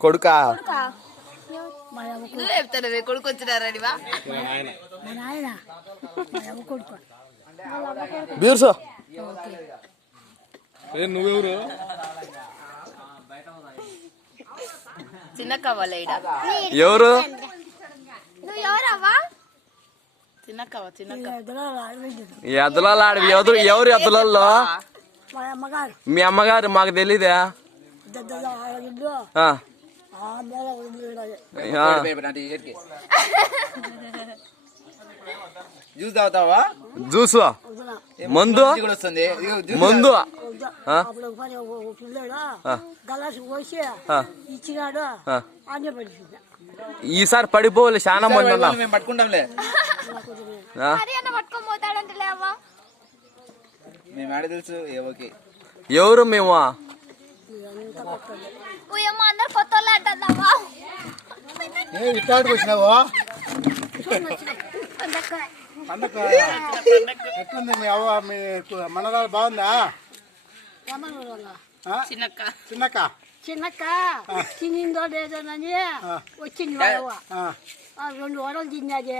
కొడుకా కొడుకు వచ్చినారని బీర్సో నువ్వెవరు? చిన్న కవ్వాలి ఎవరు? ఎద్దులలో ఆడి ఎవరు ఎద్దులలో? మీ అమ్మగారు మాకు తెలీదా? జ్యూస్ తాగుతావా? జ్యూస్ మందు మందు ఈసారి పడిపోవాలి చాలా మంది మేము పట్టుకుంటాంలే. మేము ఆడ తెలుసు ఏవోకి. ఎవరు మేము? ఇట్లాంటికి వచ్చినావా? ఎట్లుంది మీ అవ్వ? మీ మనరాలు బాగుందా? చిన్నక్క చిన్నక్క తినిందో లేదోనని వచ్చింది. 2 వరలు తిన్నది.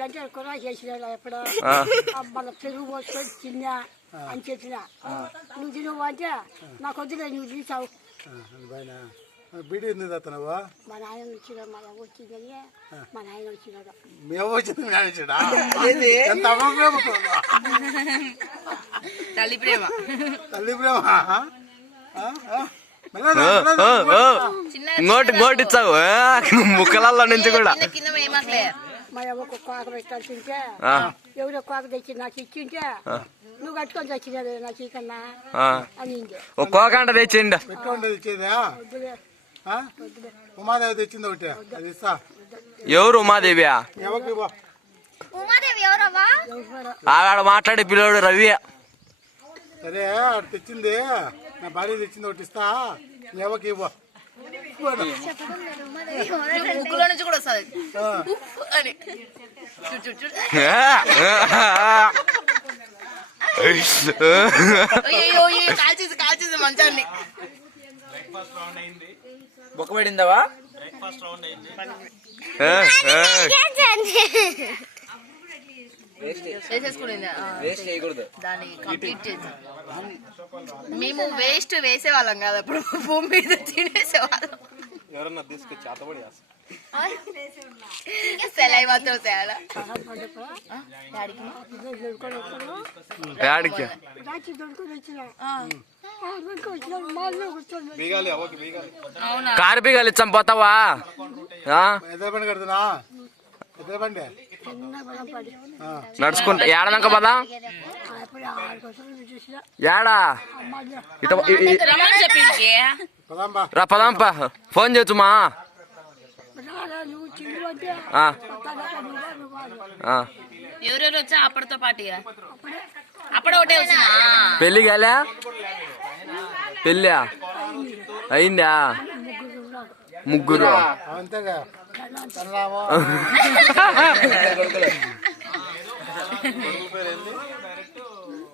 గంట కూర చేసినాడు ఎప్పుడు. మళ్ళీ పెరుగు పోసుకొని తిన్నా అని చెప్పిన. నువ్వు తినవు అంటే నాకు వద్దులే, నువ్వు తీసావు. బీడీ ఎందుకు తాగుతున్నావా? మా నాయన వచ్చినాడు, మా అవ్వ వచ్చిందని మా నాయన వచ్చినాడు. మీ అవ్వ వచ్చింది, మీ ఆయన వచ్చాడా? తల్లి ప్రేమ. తల్లి ప్రేమ. నోటి ఇచ్చావు ముక్కలల్లో నుంచి కూడా. మా అవ్వకు కోక పెట్టాలి తింటే ఎవరో కోక తెచ్చి నాకు ఇచ్చింటే నువ్వు కట్టుకొని తెచ్చినాడు నాకు ఇకన్నా అనింది. ఒక కోకంట తెచ్చిండు. తెచ్చేదా? ఉమాదేవి తెచ్చింది ఒకటి, అది ఇస్తా. ఎవరు ఉమాదేవి? ఆడ మాట్లాడే పిల్లోడు రవి. సరే తెచ్చింది, నా భార్య తెచ్చింది ఒకటి ఇస్తా. ఎవరికి ఇవ్వ. నుంచి కూడా వస్తుంది. కాల్చేసి మంచాన్ని బొక్క పడిందావా? దాన్ని కంప్లీట్ చేసి మేము వేస్ట్ వేసేవాళ్ళం కదా, అప్పుడు భూమి మీద తినేసేవాళ్ళం. ఎవరన్నా తీసుకొచ్చి ఆతపడి సెలైవాతో తేడా. డాడీకి కారు బీగాలు ఇచ్చాం, పోతావా? ఎద్దబండి కడుతున్నా, ఎద్దబండి నడుచుకుంటా ఏడదాక పదా? ఏడా రా పదాంపా. ఫోన్ చేయొచ్చుమా? ఎవరెవరు వచ్చా అప్పటితో పాటు? అప్పుడు ఒకటే వచ్చిన పెళ్లి కాలే? పెళ్ళి అయిందా? ముగ్గురు.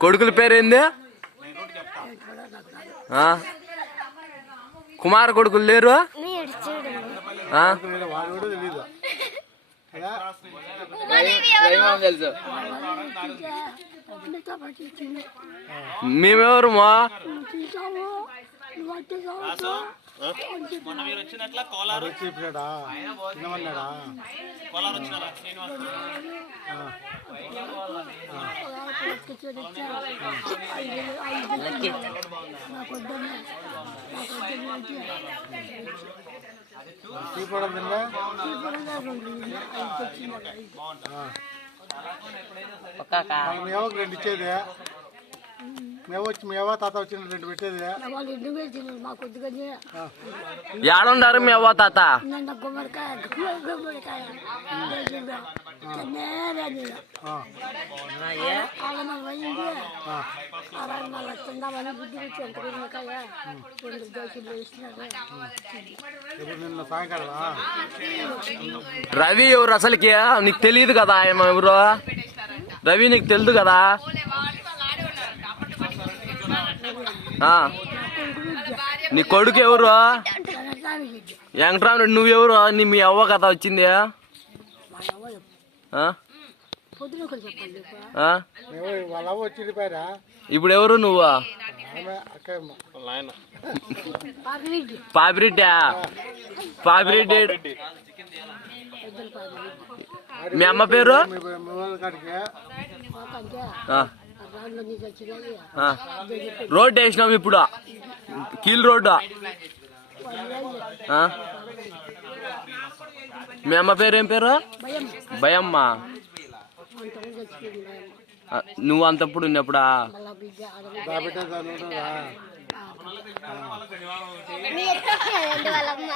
కొడుకుల పేరేంది? కుమార కొడుకులు లేరు? మేమెవరు? మా రెండు ఇచ్చేది మేవో తాత వచ్చిన 2 పెట్టేది. ఏడుండారు మీ అవ్వ తాత? రవి ఎవరు అసలుకి? నీకు తెలియదు కదా ఆయన ఎవరు? రవి నీకు తెలుదు కదా? నీ కొడుకు ఎవరు వెంకటరామిరెడ్డి వెంకటరామరెడ్డి నువ్వెవరు మీ అవ్వ కథ వచ్చింది మా అవ్వ ఆ? పొద్దున ఒకరు చెప్పండి ఆ? వాళ్ళ అవ్వ వచ్చి వెళ్ళిపోయారా ఇప్పుడు ఎవరు నువ్వా ఆమె అక్కమ్మ పాపిరెడ్డి పాపిరెడ్డి పాపిరెడ్డి పెద్దల పాపిరెడ్డి మీ అమ్మ పేరు మీ వాళ్ళ కాడికి మాకంటే ఆ, రాళ్ళు నీళ్ళు వచ్చినాయి ఆ. రోడ్డు వేసినాం ఇప్పుడు కీల్ రోడ్డు ఆ? మీ అమ్మ పేరు ఏం పేరు భయం భయమ్మ అంతకుముందు వచ్చింది భయం ఆ, నువ్వు అంతప్పుడు ఉన్నప్పుడా మళ్ళా బిడ్డ అడవి దాబెట్టే దాని ఉంటుందా వాళ్ళమ్మ